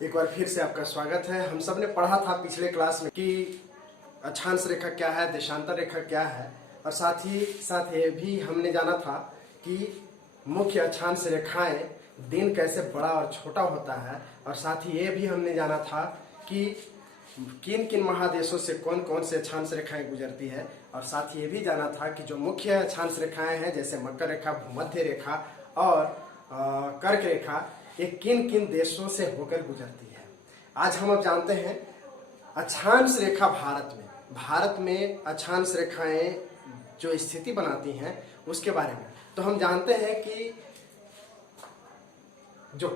एक बार फिर से आपका स्वागत है। हम सब ने पढ़ा था पिछले क्लास में कि अक्षांश रेखा क्या है, देशांतर रेखा क्या है, और साथ ही साथ ये भी हमने जाना था कि मुख्य अक्षांश रेखाएं दिन कैसे बड़ा और छोटा होता है, और साथ ही ये भी हमने जाना था कि किन किन महादेशों से कौन कौन से अक्षांश रेखाएं गुजरती है, और साथ ही ये भी जाना था कि जो मुख्य अक्षांश रेखाएं हैं जैसे मकर रेखा, भूमध्य रेखा और कर्क रेखा, ये किन किन देशों से होकर गुजरती है। आज हम अब जानते हैं अक्षांश रेखा भारत में अक्षांश रेखाएं जो स्थिति बनाती हैं उसके बारे में। तो हम जानते हैं कि जो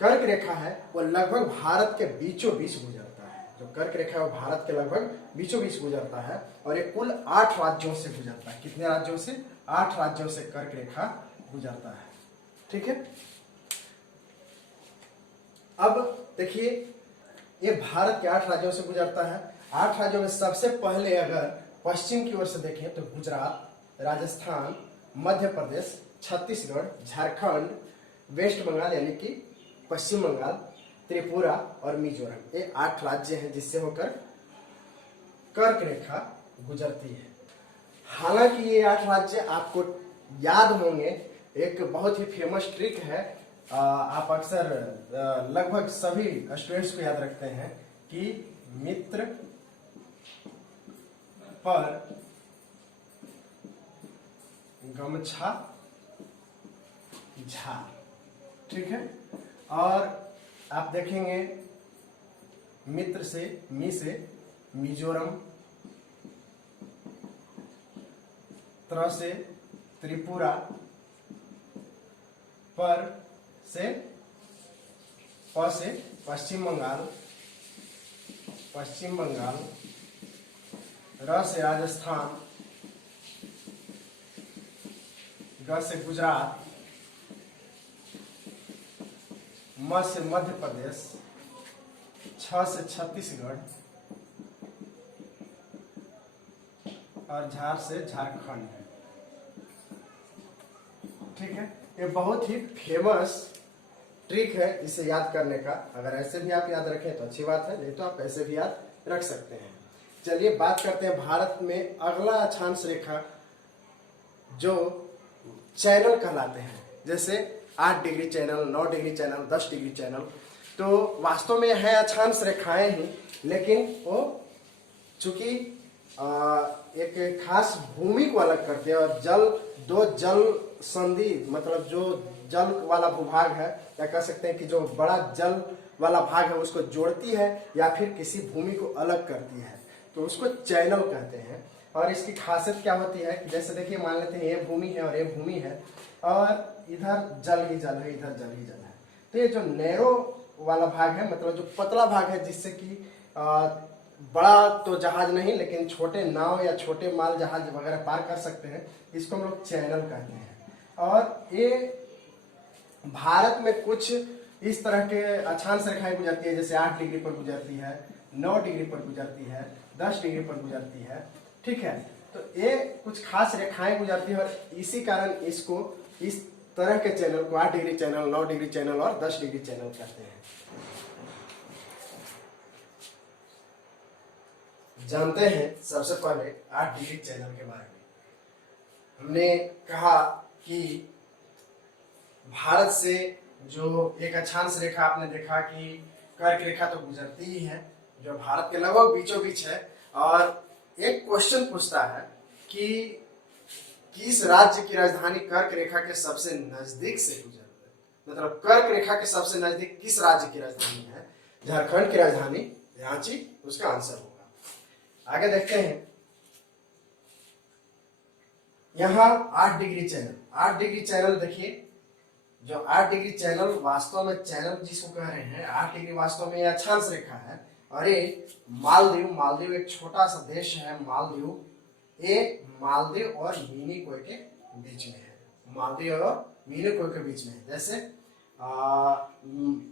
कर्क रेखा है वो लगभग भारत के बीचों बीच गुजरता है। जो कर्क रेखा है वो भारत के लगभग बीचों बीच गुजरता है, और ये कुल 8 राज्यों से गुजरता है। कितने राज्यों से? 8 राज्यों से कर्क रेखा गुजरता है। ठीक है, अब देखिए ये भारत के 8 राज्यों से गुजरता है। 8 राज्यों में सबसे पहले अगर पश्चिम की ओर से देखें तो गुजरात, राजस्थान, मध्य प्रदेश, छत्तीसगढ़, झारखंड, वेस्ट बंगाल यानी कि पश्चिम बंगाल, त्रिपुरा और मिजोरम, ये 8 राज्य हैं जिससे होकर कर्क रेखा गुजरती है। हालांकि ये 8 राज्य आपको याद होंगे, एक बहुत ही फेमस ट्रिक है, आप अक्सर लगभग सभी स्टूडेंट्स को याद रखते हैं कि मित्र पर गमछा झार। ठीक है, और आप देखेंगे मित्र से मी से मिजोरम, त्र से त्रिपुरा, पर से प से पश्चिम बंगाल, र से राजस्थान, ग से गुजरात, म से मध्य प्रदेश, छ से छत्तीसगढ़ और झार से झारखंड है। ठीक है, ये बहुत ही फेमस ट्रिक है इसे याद करने का। अगर ऐसे भी आप याद रखें तो अच्छी बात है, नहीं तो आप ऐसे भी याद रख सकते हैं। चलिए बात करते हैं भारत में अगला अक्षांश रेखा जो चैनल कहलाते हैं, जैसे 8 degree channel, 9 degree channel, 10 degree channel. तो वास्तव में है अक्षांश रेखाएं ही, लेकिन वो चूंकि एक खास भूमि को अलग करते हैं, और दो जल संधि मतलब जो जल वाला भूभाग है, या कह सकते हैं कि जो बड़ा जल वाला भाग है उसको जोड़ती है या फिर किसी भूमि को अलग करती है, तो उसको चैनल कहते हैं। और इसकी खासियत क्या होती है कि जैसे देखिए मान लेते हैं ये भूमि है और ये भूमि है, और इधर जल ही जल है, इधर जल ही जल है। तो ये जो नैरो वाला भाग है, मतलब जो पतला भाग है, जिससे कि बड़ा तो जहाज नहीं लेकिन छोटे नाव या छोटे माल जहाज वगैरह पार कर सकते हैं, इसको हम लोग चैनल कहते हैं। और ये भारत में कुछ इस तरह के अक्षांश रेखाएं गुजरती है, जैसे 8 डिग्री पर गुजरती है, 9 डिग्री पर गुजरती है, 10 डिग्री पर गुजरती है। ठीक है, तो ये कुछ खास रेखाएं गुजरती है, और इसी कारण इसको इस तरह के चैनल को 8 डिग्री चैनल, 9 डिग्री चैनल और 10 डिग्री चैनल कहते हैं। जानते हैं सबसे पहले 8 डिग्री चैनल के बारे में। हमने कहा कि भारत से जो एक अक्षांश रेखा आपने देखा कि कर्क रेखा तो गुजरती ही है, जो भारत के लगभग बीचों बीच है। और एक क्वेश्चन पूछता है कि किस राज्य की राजधानी कर्क रेखा के सबसे नजदीक से गुजरती है, मतलब कर्क रेखा के सबसे नजदीक किस राज्य की राजधानी है? झारखंड की राजधानी रांची उसका आंसर होगा। आगे देखते हैं, यहां 8 डिग्री चैनल, 8 डिग्री चैनल देखिए, जो 8 डिग्री चैनल वास्तव में चैनल जिसको कह रहे हैं 8 डिग्री वास्तव में अक्षांश रेखा है। और ये मालदीव एक छोटा सा देश है मालदीव, ये मालदीव और मिनिकॉय के बीच में है, मालदीव और मिनिकॉय के बीच में है। जैसे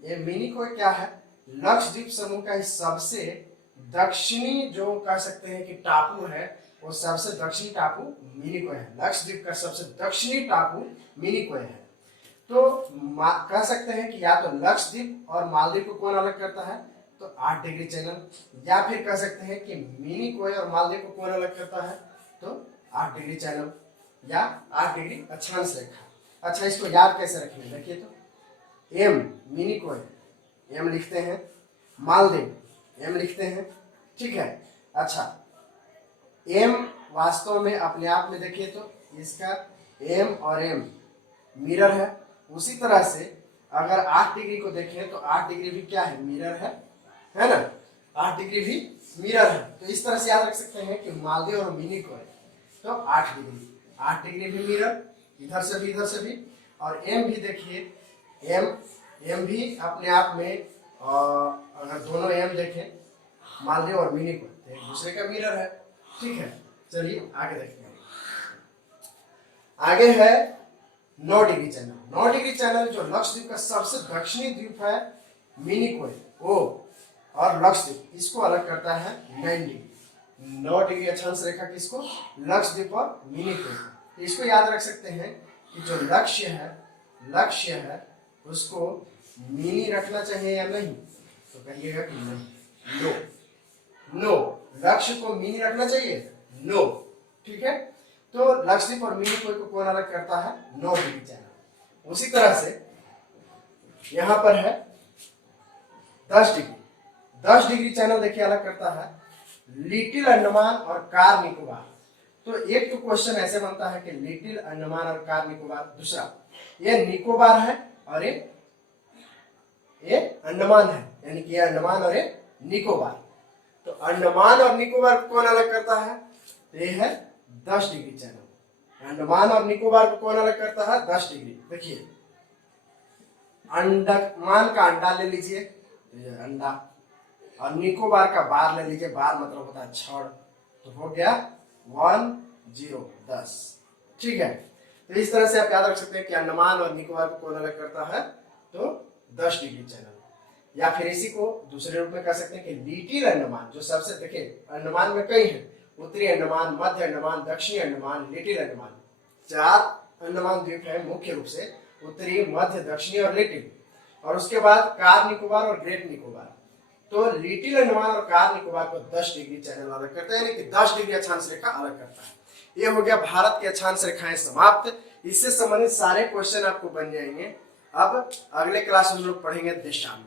ये मिनिकॉय क्या है? लक्षद्वीप समूह का सबसे दक्षिणी जो कह सकते हैं कि टापू है, वो सबसे दक्षिणी टापू मिनिकॉय है। लक्षद्वीप का सबसे दक्षिणी टापू मिनिकॉय है। तो कह सकते हैं कि या तो लक्षद्वीप और मालदीव को कौन अलग करता है, तो 8 डिग्री चैनल, या फिर कह सकते हैं कि मिनिकॉय और मालदीव को कौन अलग करता है, तो 8 डिग्री चैनल या 8 डिग्री अक्षांश रेखा। अच्छा, इसको याद कैसे रखेंगे, देखिए तो एम मिनिकॉय एम लिखते हैं, मालदीव एम लिखते हैं, ठीक है। अच्छा, एम वास्तव में अपने आप में देखिए तो इसका एम और एम मिरर है। उसी तरह से अगर 8 डिग्री को देखें तो 8 डिग्री भी क्या है, मिरर है ना, 8 डिग्री भी मिरर है। तो इस तरह से याद रख सकते हैं कि मालदीव और मिनिकॉय तो 8 डिग्री भी मिरर, इधर से भी इधर से भी। और एम भी देखिए, एम भी अपने आप में अगर दोनों एम देखें मालदीव और मिनिकॉय तो एक दूसरे का मिरर है, ठीक है। चलिए आगे देखते हैं। आगे है 9 डिग्री चैनल। 9 डिग्री चैनल जो लक्षद्वीप का सबसे दक्षिणी द्वीप है मिनिकॉय वो और लक्षद्वीप, इसको अलग करता है 9 डिग्री। 9 डिग्री अक्षांश रेखा किसको, लक्षद्वीप और मिनिकॉय। इसको याद रख सकते हैं कि जो लक्ष्य है उसको मिनी रखना चाहिए या नहीं, तो कहिएगा कि नहीं, नो। लक्ष्य को मिनी रखना चाहिए, नो, ठीक है। तो लक्षद्वीप और मिनिकॉय को कौन अलग करता है, 9 डिग्री चैनल। उसी तरह से यहां पर है 10 डिग्री। 10 डिग्री चैनल देखिए अलग करता है लिटिल अंडमान और कार निकोबार। तो एक तो क्वेश्चन ऐसे बनता है कि लिटिल अंडमान और कार निकोबार, दूसरा ये निकोबार है और ये अंडमान है, यानी कि ये अंडमान और ये निकोबार। तो अंडमान और निकोबार को कौन अलग करता है, ये है 10 डिग्री चैनल। अंडमान और निकोबार को कौन अलग करता है, 10 डिग्री। देखिए अंडमान का अंडा ले लीजिए, अंडा, और निकोबार का बार ले लीजिए, बार मतलब होता है छड़, तो हो गया 1 0 10, ठीक है। तो इस तरह से आप याद रख सकते हैं कि अंडमान और निकोबार को कौन अलग करता है, तो 10 डिग्री चैनल। या फिर इसी को दूसरे रूप में कह सकते हैं कि लिटिल अंडमान, जो सबसे, देखिए अंडमान में कई हैं, उत्तरी अंडमान, मध्य अंडमान, दक्षिणी अंडमान, लिटिल अंडमान। 4 अंडमान द्वीप है मुख्य रूप से, उत्तरी, मध्य, दक्षिणी और लिटिल। और उसके बाद कार निकोबार और ग्रेट निकोबार। तो लिटिल अंडमान और कार निकोबार को 10 डिग्री चैनल अलग करता है, यानी कि 10 डिग्री अक्षांश रेखा अलग करता है। ये हो गया भारत की अक्षांश रेखाएं समाप्त। इससे संबंधित सारे क्वेश्चन आपको बन जाएंगे। अब अगले क्लास में हम लोग पढ़ेंगे दिशा।